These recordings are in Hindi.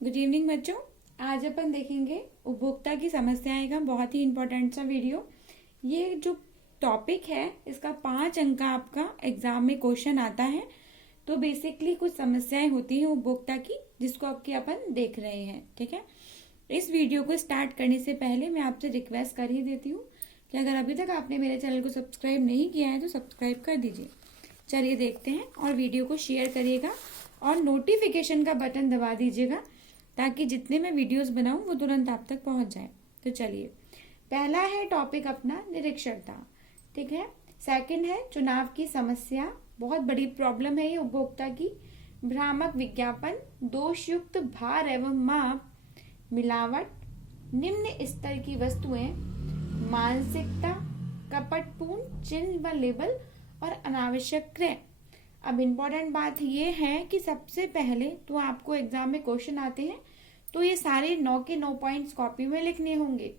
गुड इवनिंग बच्चों। आज अपन देखेंगे उपभोक्ता की समस्याएं का बहुत ही इंपॉर्टेंट सा वीडियो। ये जो टॉपिक है इसका 5 अंक का आपका एग्जाम में क्वेश्चन आता है। तो बेसिकली कुछ समस्याएं होती हैं उपभोक्ता की, जिसको आपके अपन देख रहे हैं। ठीक है, इस वीडियो को स्टार्ट करने से पहले मैं आपसे रिक्वेस्ट कर ही देती हूँ कि अगर अभी तक आपने मेरे चैनल को सब्सक्राइब नहीं किया है तो सब्सक्राइब कर दीजिए। चलिए देखते हैं, और वीडियो को शेयर करिएगा और नोटिफिकेशन का बटन दबा दीजिएगा ताकि जितने मैं वीडियोस बनाऊं वो तुरंत आप तक पहुंच जाए। तो चलिए, पहला है टॉपिक अपना निरक्षरता। ठीक है। सेकंड है चुनाव की समस्या, बहुत बड़ी प्रॉब्लम है ये उपभोक्ता की। भ्रामक विज्ञापन, दोषयुक्त भार एवं माप, मिलावट, निम्न स्तर की वस्तुएं, मानसिकता, कपटपूर्ण चिन्ह व लेबल और अनावश्यक क्रय। अब इम्पोर्टेंट बात ये है कि सबसे पहले तो आपको एग्जाम में क्वेश्चन आते हैं तो ये सारे 9 के 9 पॉइंट्स कॉपी में लिखने होंगे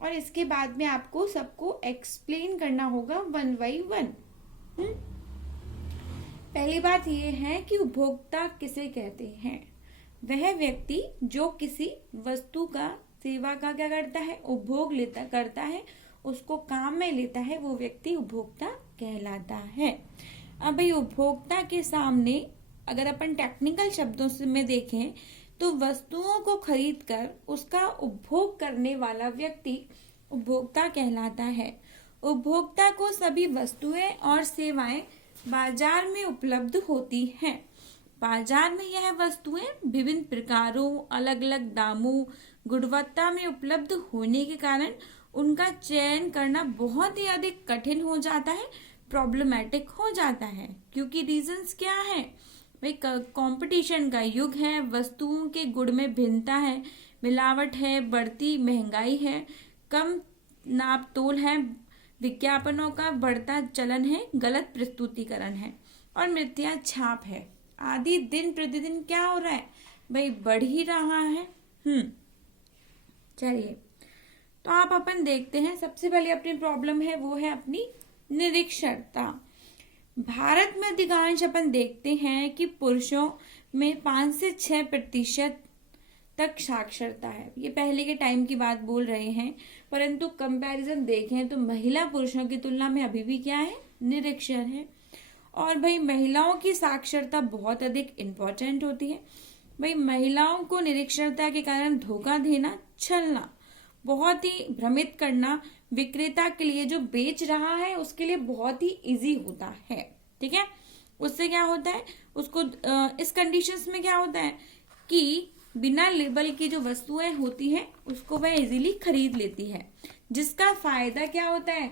और इसके बाद में आपको सबको एक्सप्लेन करना होगा 1 by 1। पहली बात ये है कि उपभोक्ता किसे कहते हैं? वह व्यक्ति जो किसी वस्तु का, सेवा का क्या करता है, उपभोग करता है, उसको काम में लेता है, वो व्यक्ति उपभोक्ता कहलाता है। अब भाई उपभोक्ता के सामने अगर अपन टेक्निकल शब्दों से में देखें तो वस्तुओं को खरीदकर उसका उपभोग करने वाला व्यक्ति उपभोक्ता कहलाता है। उपभोक्ता को सभी वस्तुएं और सेवाएं बाजार में उपलब्ध होती हैं। बाजार में यह वस्तुएं विभिन्न प्रकारों, अलग अलग दामों, गुणवत्ता में उपलब्ध होने के कारण उनका चयन करना बहुत ही अधिक कठिन हो जाता है, प्रॉब्लमेटिक हो जाता है। क्योंकि रीजंस क्या है भाई? कंपटीशन का युग है, वस्तुओं के गुण में भिन्नता है, मिलावट है, बढ़ती महंगाई है, कम नाप तोल है, विज्ञापनों का बढ़ता चलन है, गलत प्रस्तुतिकरण है और मिथ्या छाप है आदि। दिन प्रतिदिन क्या हो रहा है भाई? बढ़ ही रहा है। चलिए, तो आप अपन देखते हैं, सबसे पहले अपनी प्रॉब्लम है वो है अपनी निरक्षरता। भारत में अधिकांश अपन देखते हैं कि पुरुषों में 5 से 6% तक साक्षरता है। ये पहले के टाइम की बात बोल रहे हैं, परंतु कंपैरिजन देखें तो महिला पुरुषों की तुलना में अभी भी क्या है? निरक्षर है। और भाई महिलाओं की साक्षरता बहुत अधिक इम्पोर्टेंट होती है। भाई महिलाओं को निरक्षरता के कारण धोखा देना, छलना, बहुत ही भ्रमित करना विक्रेता के लिए, जो बेच रहा है उसके लिए बहुत ही इजी होता है। ठीक है, उससे क्या होता है, उसको इस कंडीशंस में क्या होता है कि बिना लेबल की जो वस्तुएं होती हैं उसको वह इजीली खरीद लेती है, जिसका फायदा क्या होता है?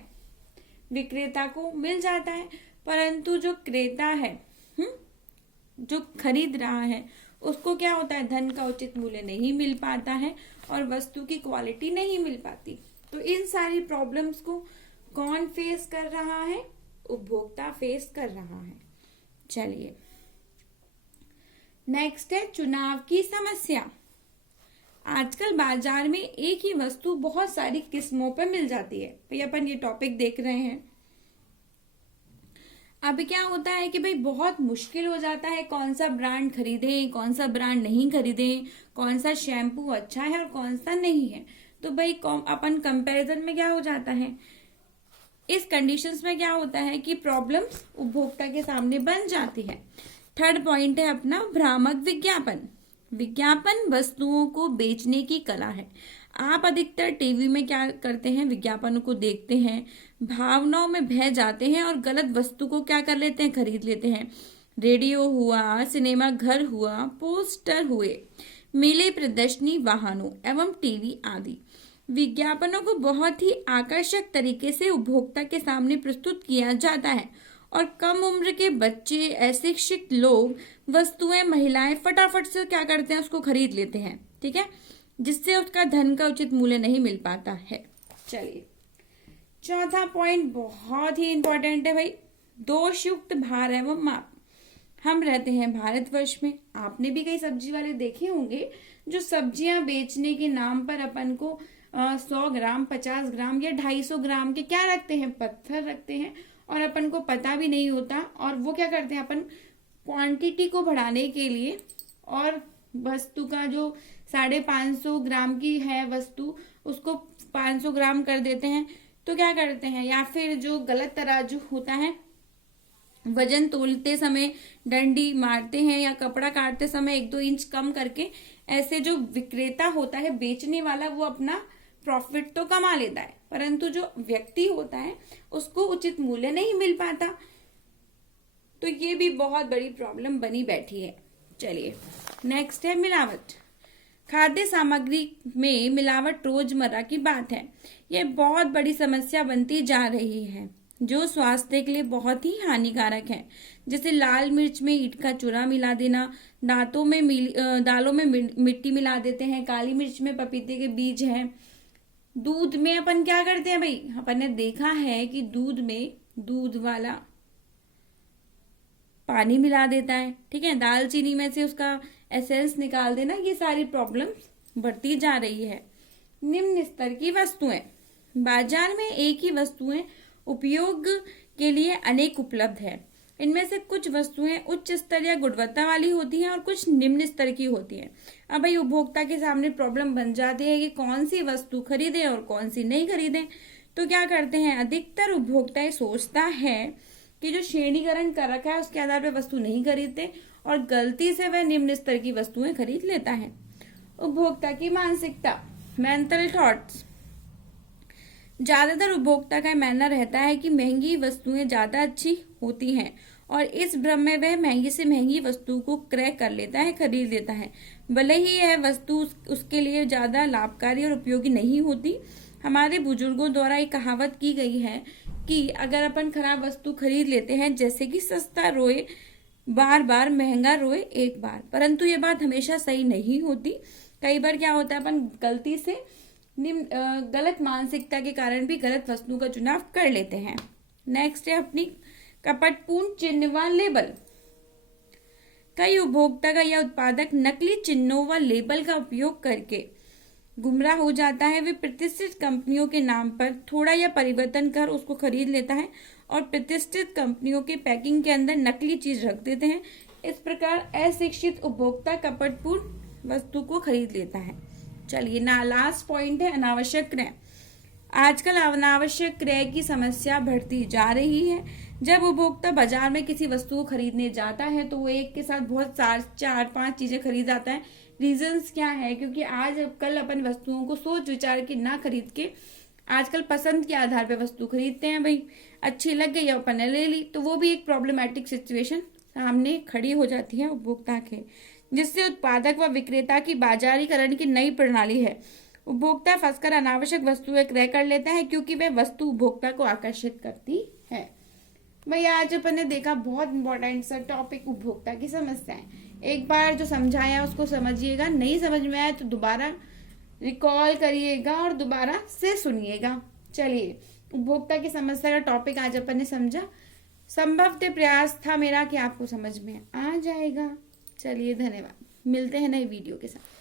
विक्रेता को मिल जाता है। परंतु जो क्रेता है, जो खरीद रहा है, उसको क्या होता है? धन का उचित मूल्य नहीं मिल पाता है और वस्तु की क्वालिटी नहीं मिल पाती। तो इन सारी प्रॉब्लम्स को कौन फेस कर रहा है? उपभोक्ता फेस कर रहा है। चलिए, नेक्स्ट है चुनाव की समस्या। आजकल बाजार में एक ही वस्तु बहुत सारी किस्मों पर मिल जाती है। भाई अपन ये टॉपिक देख रहे हैं। अब क्या होता है कि भाई बहुत मुश्किल हो जाता है कौन सा ब्रांड खरीदें, कौन सा ब्रांड नहीं खरीदें, कौन सा शैम्पू अच्छा है और कौन सा नहीं है। तो भाई अपन कंपैरिजन में क्या हो जाता है, इस कंडीशंस में क्या होता है कि प्रॉब्लम्स उपभोक्ता के सामने बन जाती है। थर्ड पॉइंट है अपना भ्रामक विज्ञापन। विज्ञापन वस्तुओं को बेचने की कला है। आप अधिकतर टीवी में क्या करते हैं? विज्ञापनों को देखते हैं, भावनाओं में बह जाते हैं और गलत वस्तु को क्या कर लेते हैं? खरीद लेते हैं। रेडियो हुआ, सिनेमा घर हुआ, पोस्टर हुए, मेले, प्रदर्शनी, वाहनों एवं टीवी आदि विज्ञापनों को बहुत ही आकर्षक तरीके से उपभोक्ता के सामने प्रस्तुत किया जाता है और कम उम्र के बच्चे, अशिक्षित लोग, वस्तुएं, महिलाएं फटाफट से क्या करते हैं? उसको खरीद लेते हैं। ठीक है, जिससे उसका धन का उचित मूल्य नहीं मिल पाता है। चलिए, चौथा पॉइंट बहुत ही इंपॉर्टेंट है भाई, दोषयुक्त भार एवं माप। हम रहते हैं भारतवर्ष में, आपने भी कई सब्जी वाले देखे होंगे जो सब्जियां बेचने के नाम पर अपन को 100 ग्राम, 50 ग्राम या 250 ग्राम के क्या रखते हैं? पत्थर रखते हैं और अपन को पता भी नहीं होता। और वो क्या करते हैं, अपन क्वांटिटी को बढ़ाने के लिए और वस्तु का जो 550 ग्राम की है वस्तु, उसको 500 ग्राम कर देते हैं। तो क्या करते हैं, या फिर जो गलत तराजू होता है, वजन तोलते समय डंडी मारते हैं या कपड़ा काटते समय 1-2 इंच कम करके, ऐसे जो विक्रेता होता है, बेचने वाला, वो अपना प्रॉफिट तो कमा लेता है, परंतु जो व्यक्ति होता है उसको उचित मूल्य नहीं मिल पाता। तो ये भी बहुत बड़ी प्रॉब्लम बनी बैठी है। चलिए नेक्स्ट है मिलावट। खाद्य सामग्री में मिलावट रोजमर्रा की बात है। ये बहुत बड़ी समस्या बनती जा रही है, जो स्वास्थ्य के लिए बहुत ही हानिकारक है। जैसे लाल मिर्च में ईंट का चूरा मिला देना, दालों में मिट्टी मिला देते हैं, काली मिर्च में पपीते के बीज हैं। दूध में अपन क्या करते हैं भाई, अपन ने देखा है कि दूध में दूध वाला पानी मिला देता है, ठीक है, दालचीनी में से उसका एसेंस निकाल देना। ये सारी प्रॉब्लम्स बढ़ती जा रही है। निम्न स्तर की वस्तुएं। बाजार में एक ही वस्तुएं उपयोग के लिए अनेक उपलब्ध है। इनमें से कुछ वस्तुएं उच्च स्तर या गुणवत्ता वाली होती हैं और कुछ निम्न स्तर की होती हैं। अब भाई उपभोक्ता के सामने प्रॉब्लम बन जाती है कि कौन सी वस्तु खरीदें और कौन सी नहीं खरीदें। तो क्या करते हैं, अधिकतर उपभोक्ता ये सोचता है कि जो श्रेणीकरण कर रखा है उसके आधार पर वस्तु नहीं खरीदते और गलती से वह निम्न स्तर की वस्तुएं खरीद लेता है। उपभोक्ता की मानसिकता, मेंटल थॉट्स। ज्यादातर उपभोक्ता का मानना रहता है कि महंगी वस्तुएं ज्यादा अच्छी होती हैं और इस भ्रम में वह महंगी से महंगी वस्तु को क्रय कर लेता है, खरीद लेता है, भले ही यह वस्तु उसके लिए ज्यादा लाभकारी और उपयोगी नहीं होती। हमारे बुजुर्गों द्वारा एक कहावत की गई है कि अगर अपन खराब वस्तु खरीद लेते हैं, जैसे कि सस्ता रोए बार बार, महंगा रोए एक बार, परंतु ये बात हमेशा सही नहीं होती। कई बार क्या होता है, अपन गलती से गलत मानसिकता के कारण भी गलत वस्तु का चुनाव कर लेते हैं। नेक्स्ट है अपनी कपटपूर्ण चिन्ह व लेबल। कई उपभोक्ता का या उत्पादक नकली चिन्हों व लेबल का उपयोग करके गुमराह हो जाता है। वे प्रतिष्ठित कंपनियों के नाम पर थोड़ा या परिवर्तन कर उसको खरीद लेता है और प्रतिष्ठित कंपनियों के पैकिंग के अंदर नकली चीज रख देते हैं। इस प्रकार अशिक्षित उपभोक्ता कपटपूर्ण वस्तु को खरीद लेता है। चलिए ना, लास्ट पॉइंट है अनावश्यक क्रय। आजकल अनावश्यक क्रय की समस्या बढ़ती जा रही है। जब उपभोक्ता बाजार में किसी वस्तु को खरीदने जाता है तो वो एक के साथ बहुत 4-5 चीजें खरीद आता है। रीजंस क्या है, क्योंकि आज कल अपन वस्तुओं को सोच विचार के ना खरीद के आजकल पसंद के आधार पर वस्तु खरीदते हैं। भाई अच्छी लग गई, अपन ने ले ली, तो वो भी एक प्रॉब्लमैटिक सिचुएशन सामने खड़ी हो जाती है उपभोक्ता के, जिससे उत्पादक व विक्रेता की बाजारीकरण की नई प्रणाली है। उपभोक्ता फंसकर अनावश्यक वस्तुएं क्रय कर लेता है क्योंकि वह वस्तु उपभोक्ता को आकर्षित करती है। भाई आज अपन ने देखा बहुत इंपॉर्टेंट सा टॉपिक, उपभोक्ता की समस्याएं। एक बार जो समझाया उसको समझिएगा, नहीं समझ में आया तो दोबारा रिकॉल करिएगा और दोबारा से सुनिएगा। चलिए, उपभोक्ता की समस्या का टॉपिक आज अपन ने समझा। संभवतः प्रयास था मेरा कि आपको समझ में आ जाएगा। चलिए धन्यवाद, मिलते हैं नए वीडियो के साथ।